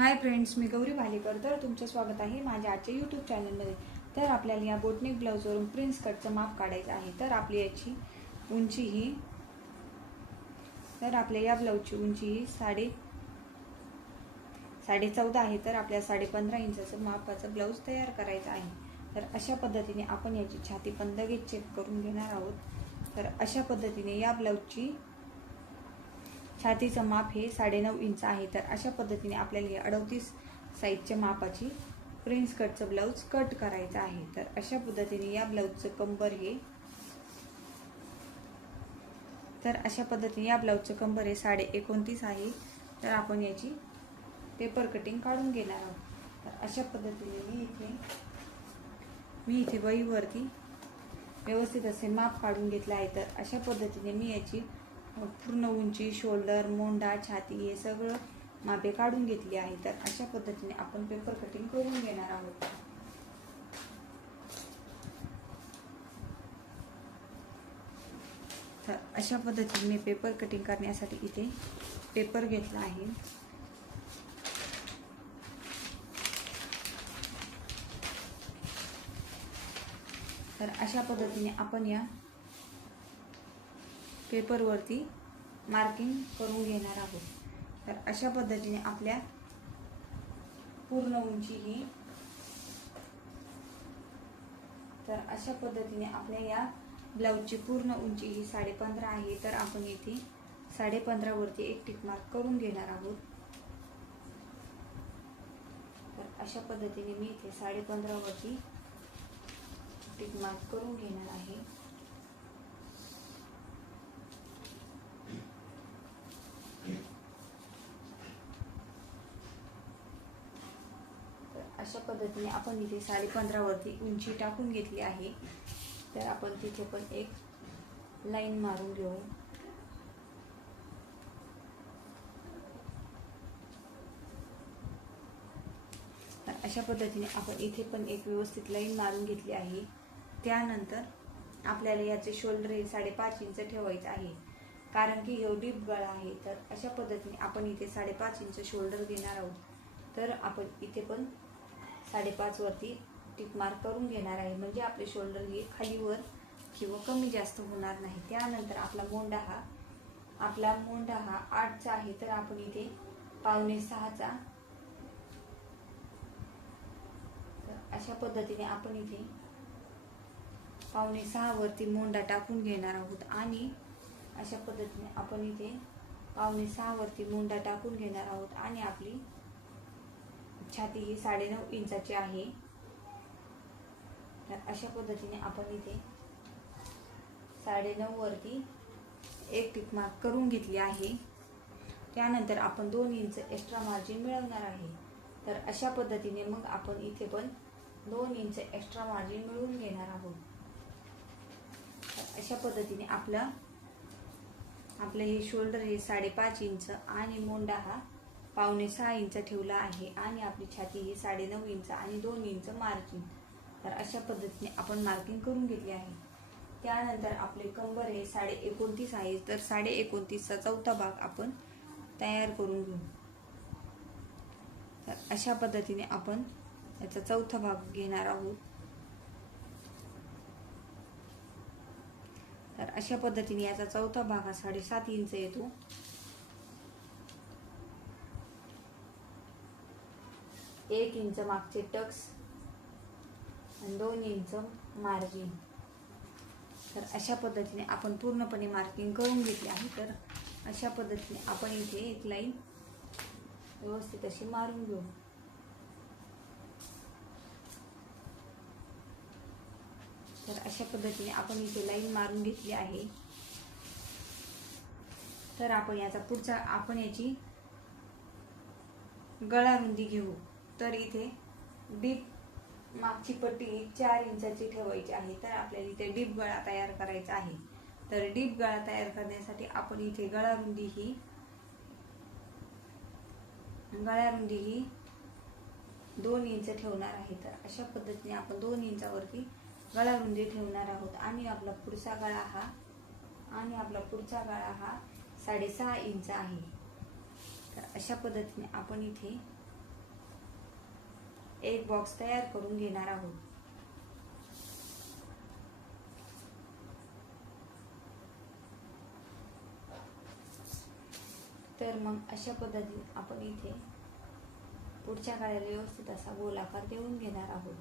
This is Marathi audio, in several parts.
हाय फ्रेंड्स, मी गौरी भालेकर. तर तुमचं स्वागत आहे माझ्या आजच्या यूट्यूब चॅनलमध्ये. तर आपल्याला या बोटनेक ब्लाऊजवरून प्रिन्स कटचं माप काढायचं आहे. तर आपली याची उंची ही आपल्या या ब्लाऊजची उंची ही 14.5 आहे. तर आपल्या 15.5 इंचाचं मापाचं ब्लाऊज तयार करायचं आहे. तर अशा पद्धतीने आपण याची छाती पण लगेच चेक करून घेणार आहोत. तर अशा पद्धतीने या ब्लाऊजची छातीचं माप हे 9.5 इंच आहे. तर अशा पद्धतीने आपल्याला हे 38 साईजच्या मापाची प्रिन्स कटचं ब्लाऊज कट करायचं आहे. तर अशा पद्धतीने या ब्लाऊजचं कंबर हे अशा पद्धतीने या ब्लाऊजचं कंबर हे 29.5 आहे. तर आपण याची पेपर कटिंग काढून घेणार आहोत. तर अशा पद्धतीने मी इथे वहीवरती व्यवस्थित असे माप काढून घेतले आहे. तर अशा पद्धतीने मी याची पूर्ण उंची, शोल्डर, मोंढा, छाती हे सगळं मापे काढून घेतली आहे. तर अशा पद्धतीने आपण पेपर कटिंग करून घेणार आहोत. तर अशा पद्धतीने मी पेपर कटिंग करण्यासाठी इथे पेपर घेतला आहे. तर अशा पद्धतीने आपण या पेपरवरती मार्किंग करून घेणार आहोत. तर अशा पद्धतीने आपल्या पूर्ण उंची ही अशा पद्धतीने आपल्या या ब्लाऊजची पूर्ण उंची ही 15.5 आहे. तर आपण इथे 15.5 वरती एक टिक मार्क करून घेणार आहोत. तर अशा पद्धतीने मी इथे 15.5 वरती टिक मार्क करून घेणार आहे. अशा पद्धतीने आपण इथे 15.5 वरती उंची टाकून घेतली आहे. तर आपण तिथे पण एक लाईन मारून घेऊ. तर अशा पद्धतीने आपण इथे पण एक व्यवस्थित लाईन मारून घेतली आहे. त्यानंतर आपल्याला याचे शोल्डर हे 5.5 इंच ठेवायचे आहे, कारण की हे डीप गळा आहे. तर अशा पद्धतीने आपण इथे 5.5 इंच शोल्डर घेणार आहोत. तर आपण इथे पण 5.5 वरती टिक मार्क करून घेणार आहे, म्हणजे आपले शोल्डर हे खालीवर किंवा कमी जास्त होणार नाही. त्यानंतर आपला मोंढा हा 8चा आहे. तर आपण इथे 5.25चा. तर अशा पद्धतीने आपण इथे 5.25 वरती मोंढा टाकून घेणार आहोत. आणि अशा पद्धतीने आपण इथे 5.25 वरती मोंढा टाकून घेणार आहोत. आणि आपली छाती ही 9.5 इंचाची आहे. तर अशा पद्धतीने आपण इथे 9.5 वरती एक टिक मार्क करून घेतली आहे. त्यानंतर आपण 2 इंच एक्स्ट्रा मार्जिन मिळवणार आहे. तर अशा पद्धतीने मग आपण इथे पण 2 इंच एक्स्ट्रा मार्जिन मिळवून घेणार आहोत. तर अशा पद्धतीने आपलं हे शोल्डर हे 5.5 इंच आणि मोंढा हा 5.25 इंच ठेवला आहे. आणि आपली छाती ही 9.5 इंच आणि 2 इंच मार्जिन. तर अशा पद्धतीने आपण मार्किंग करून घेतली आहे. त्यानंतर आपले कंबर हे 29.5 आहे. तर 29.5चा चौथा भाग आपण तयार करून घेऊ. तर अशा पद्धतीने आपण याचा चौथा भाग घेणार आहोत. तर अशा पद्धतीने याचा चौथा भाग हा 7.5 इंच येतो. 1 इंच मागचे टक्स आणि 2 इंच मार्जिन. तर अशा पद्धतीने आपण पूर्णपणे मार्किंग करून घेतली आहे. तर अशा पद्धतीने आपण इथे एक लाईन व्यवस्थित अशी मारून घेऊ. तर अशा पद्धतीने आपण इथे लाईन मारून घेतली आहे. तर आपण याची गळा रुंदी घेऊ. तर इथे डीप मागची पट्टी 4 इंचाची ठेवायची आहे. तर आपल्याला इथे डीप गळा तयार करायचा आहे. तर डीप गळा तयार करण्यासाठी आपण इथे गळा रुंदी ही 2 इंच ठेवणार आहे. तर अशा पद्धतीने आपण 2 इंचावरती गळा रुंदी ठेवणार आहोत. आणि आपला पुढचा गळा हा 6.5 इंच आहे. तर अशा पद्धतीने आपण इथे एक बॉक्स तयार करून घेणार आहोत. तर मग अशा पद्धतीने आपण इथे पुढच्या गाळ्याला व्यवस्थित असा गोलाकार देऊन घेणार आहोत.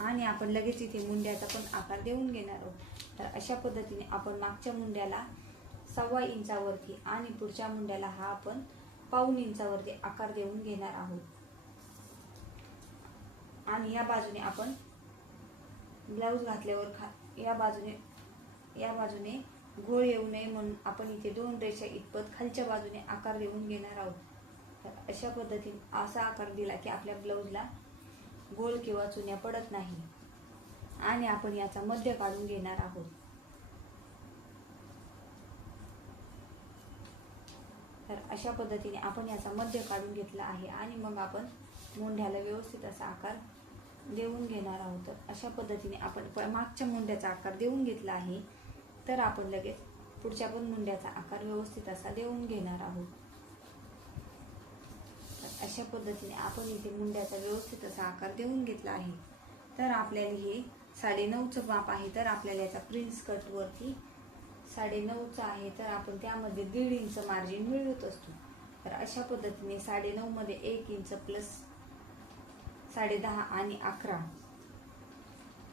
आणि आपण लगेच इथे मुंड्याचा पण आकार देऊन घेणार आहोत. तर अशा पद्धतीने आपण मागच्या मुंड्याला 1.25 इंचावरती आणि पुढच्या मुंड्याला हा आपण 1.25 इंचावरती आकार देऊन घेणार आहोत. आणि या बाजूने आपण ब्लाऊज घातल्यावर या बाजूने घोळ येऊ नये म्हणून आपण इथे 2 रेषा इतपत खालच्या बाजूने आकार देऊन घेणार आहोत. तर अशा पद्धतीने असा आकार दिला की आपल्या ब्लाऊजला गोल किंवा चुन्या पडत नाही. आणि आपण याचा मध्य काढून घेणार आहोत. तर अशा पद्धतीने आपण याचा मध्य काढून घेतला आहे. आणि मग आपण मुंड्याला व्यवस्थित असा आकार देऊन घेणार आहोत. तर अशा पद्धतीने आपण मागच्या मुंड्याचा आकार देऊन घेतला आहे. तर आपण लगेच पुढच्या पण मुंड्याचा आकार व्यवस्थित असा देऊन घेणार आहोत. तर अशा पद्धतीने आपण इथे मुंड्याचा व्यवस्थित असा आकार देऊन घेतला आहे. तर आपल्याला हे 9.5चं माप आहे. तर आपल्याला याचा प्रिन्स कट वरती 9.5चा आहे. तर आपण त्यामध्ये 1.5 इंच मार्जिन मिळवत असतो. तर अशा पद्धतीने 9.5 मध्ये 1 इंच प्लस 10.5 आणि 11.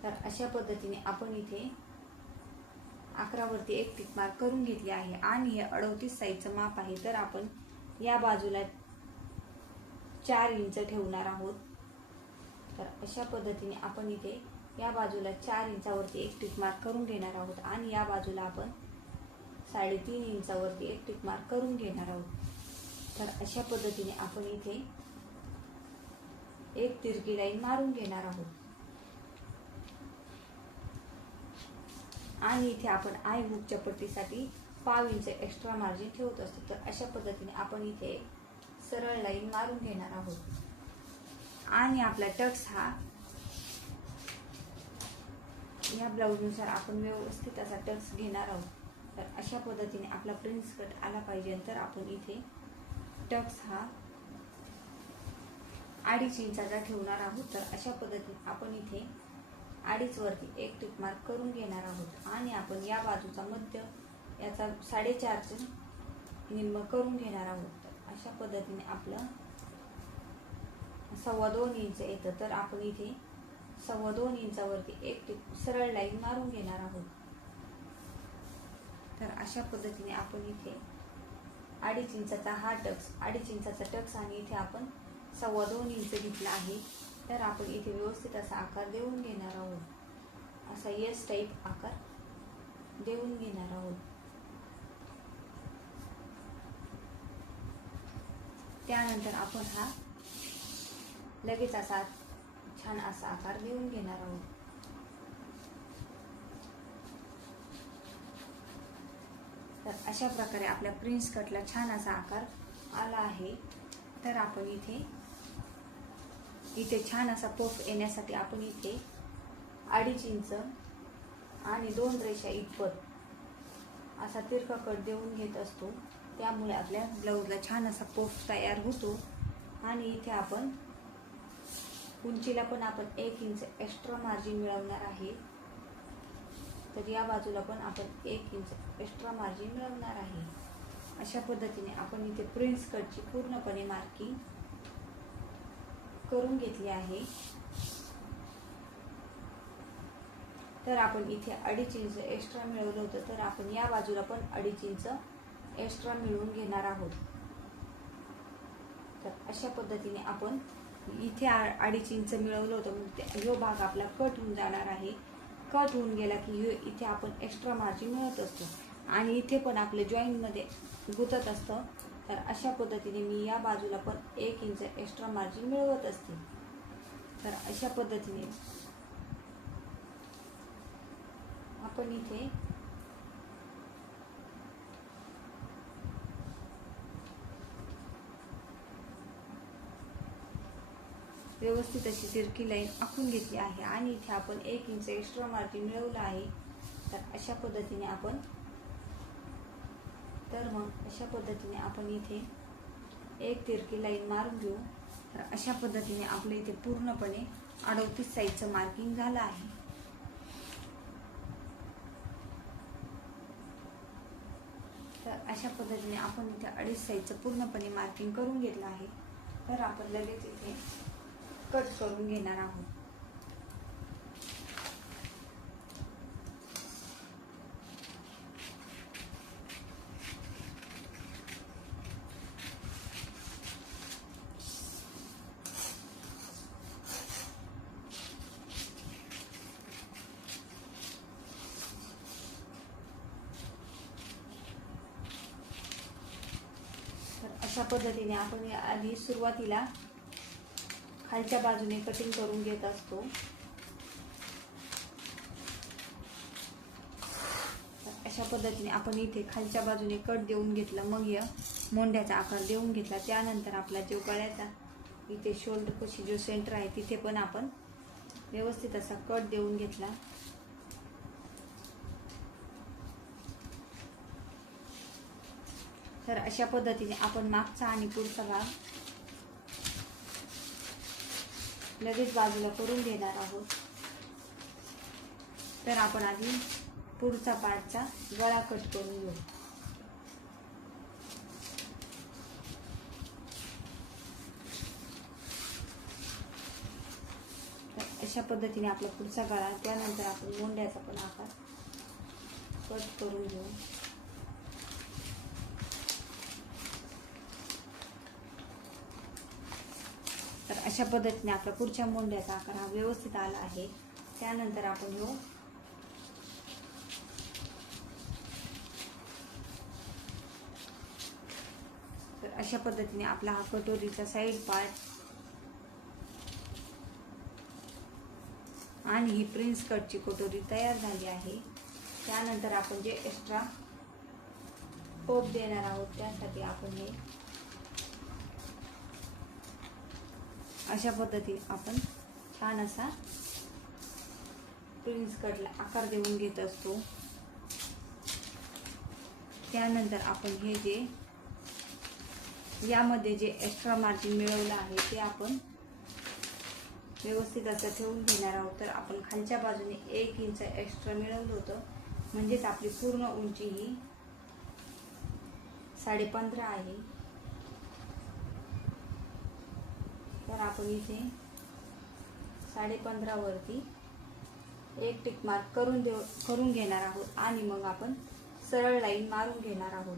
तर अशा पद्धतीने आपण इथे 11 वरती एक टिक मार्क करून घेतली आहे. आणि हे 38 साईजचं माप आहे. तर आपण या बाजूला 4 इंच ठेवणार आहोत. तर अशा पद्धतीने आपण इथे या बाजूला 4 इंचावरती एक टिक मार्क करून घेणार आहोत. आणि या बाजूला आपण 3.5 इंचावरती एक टिक मार्क करून घेणार आहोत. तर अशा पद्धतीने आपण इथे एक तिरकी लाईन मारून घेणार आहोत. आणि इथे आपण आय हुकच्या पट्टीसाठी 1/2 इंच एक्स्ट्रा मार्जिन ठेवत असतो. तर अशा पद्धतीने आपण इथे सरळ लाईन मारून घेणार आहोत. आणि आपला टक्स हा या ब्लाऊजनुसार आपण व्यवस्थित असा टक्स घेणार आहोत. तर अशा पद्धतीने आपला प्रिन्स कट आला पाहिजे. तर आपण इथे टक्स हा 2.5 इंचाचा ठेवणार आहोत. तर अशा पद्धतीने आपण इथे 2.5 वरती एक टिक मार्क करून घेणार आहोत. आणि आपण या बाजूचा मध्य याचा 4.5चं निम्म करून घेणार आहोत. तर अशा पद्धतीने आपलं 2.25 इंच येतं. तर आपण इथे 2.25 इंचावरती एक टिक सरळ लाईन मारून घेणार आहोत. तर अशा पद्धतीने आपण इथे 2.5 इंचाचा हा टक्स 2.5 इंचाचा टक्स आणि इथे आपण 2.25 इंच घेतला आहे. तर आपण इथे व्यवस्थित असा आकार देऊन घेणार आहोत. असा एस टाईप आकार देऊन घेणार आहोत. त्यानंतर आपण हा लगेच असा छान असा आकार देऊन घेणार आहोत. तर अशा प्रकारे आपल्या प्रिन्स कटला छान असा आकार आला आहे. तर आपण इथे छान असा पफ येण्यासाठी आपण इथे 2.5 इंच आणि 2 रेषा इतपत असा तिरका कट देऊन घेत असतो. त्यामुळे आपल्या ब्लाऊजला छान असा पफ तयार होतो. आणि इथे आपण उंचीला पण आपण 1 इंच एक्स्ट्रा मार्जिन मिळवणार आहे. तर या बाजूला पण आपण 1 इंच एक्स्ट्रा मार्जिन मिळवणार आहे. अशा पद्धतीने आपण इथे प्रिन्स कटची पूर्णपणे मार्किंग करून घेतली आहे. तर आपण इथे 2.5 इंच एक्स्ट्रा मिळवलं होतं. तर आपण या बाजूला पण 2.5 इंच एक्स्ट्रा मिळवून घेणार आहोत. तर अशा पद्धतीने आपण इथे 2.5 इंच मिळवलं होतं. जो भाग आपला कट होऊन जाणार आहे. कट होऊन गेला की इथे आपण एक्स्ट्रा मार्जिन मिळवत असतो. आणि इथे पण आपले जॉईंटमध्ये गुतत असतं. तर अशा पद्धतीने मी या बाजूला पण 1 इंच एक्स्ट्रा मार्जिन मिळवत असते. तर अशा पद्धतीने आपण इथे व्यवस्थित अशी तिरकी लाईन आखून घेतली आहे. आणि इथे आपण 1 इंच एक्स्ट्रा मार्जिन मिळवलं आहे. तर अशा पद्धतीने आपण इथे एक तिरकी लाईन मारून घेऊ. तर अशा पद्धतीने आपल्या इथे पूर्णपणे 38 साईजचं मार्किंग झालं आहे. तर अशा पद्धतीने आपण इथे 2.5 साईजचं पूर्णपणे मार्किंग करून घेतलं आहे. तर आपण लगेच इथे कट करून घेणार आहोत. अशा पद्धतीने आपण आधी सुरुवातीला खालच्या बाजूने कटिंग करून घेत असतो. अशा पद्धतीने आपण इथे खालच्या बाजूने कट देऊन घेतला, मग या मोंड्याचा आकार देऊन घेतला. त्यानंतर आपला जो गळ्याचा इथे शोल्डर पाशी जो सेंटर आहे तिथे पण आपण व्यवस्थित असा कट देऊन घेतला. तर अशा पद्धतीने आपण मागचा आणि पुढचा भाग लगेच बाजूला करून घेणार आहोत. तर आपण आधी पुढचा पार्टचा गळा कट करून घेऊ. तर अशा पद्धतीने आपला पुढचा गळा, त्यानंतर आपण मोंड्याचा पण आकार कट करून घेऊ. तर अशा पद्धतीने आपला पुढच्या मोंड्याचा आकार हा व्यवस्थित आला आहे. त्यानंतर आपण तर अशा पद्धतीने आपला हा कटोरीचा साइड पार्ट आणि ही प्रिन्स कटची कटोरी तयार झाली आहे. त्यानंतर आपण जे एक्स्ट्रा टोप देणार आहोत त्यासाठी आपण हे अशा पद्धतीने आपण छान असा प्रिन्स कटला आकार देऊन घेत असतो. त्यानंतर आपण हे जे यामध्ये जे एक्स्ट्रा मार्जिन मिळवलं आहे ते आपण व्यवस्थित असं ठेवून घेणार आहोत. तर आपण खालच्या बाजूने 1 इंच एक्स्ट्रा मिळवलं होतं, म्हणजेच आपली पूर्ण उंची ही 15.5 आहे. तर आपण इथे 15.5 वरती एक टिक मार्क करून घेणार आहोत आणि मग आपण सरळ लाईन मारून घेणार आहोत.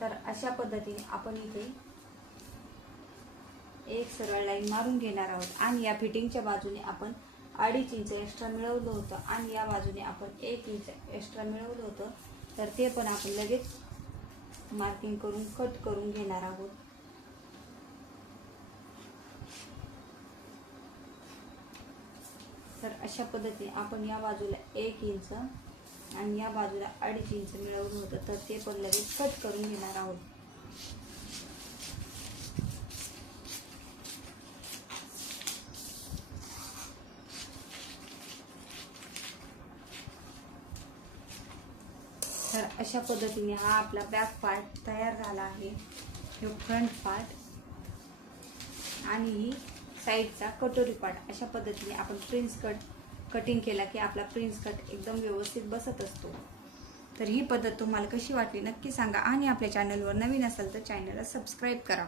तर अशा पद्धतीने आपण इथे एक सरळ लाईन मारून घेणार आहोत आणि या फिटिंगच्या बाजूने आपण 2.5 इंच एक्स्ट्रा मिळवलं होतं आणि या बाजूने आपण 1 इंच एक्स्ट्रा मिळवलं होतं. तर ते पण आपण लगेच मार्किंग करून कट करून घेणार आहोत. तर अशा पद्धतीने आपण या बाजूला 1 इंच आणि या बाजूला 2.5 इंच मिळवलं होतं, तर ते पण लगेच कट करून घेणार आहोत. तर अशा पद्धतीने हा आपला बॅक पार्ट तयार झाला आहे. हे फ्रंट पार्ट आणि ही साईडचा कटोरी पार्ट. अशा पद्धतीने आपण प्रिन्स कटिंग केला की आपला प्रिन्स कट एकदम व्यवस्थित बसत असतो. तर ही पद्धत तुम्हाला कशी वाटली नक्की सांगा आणि आपल्या चॅनलवर नवीन असाल तर चॅनलला सबस्क्राईब करा.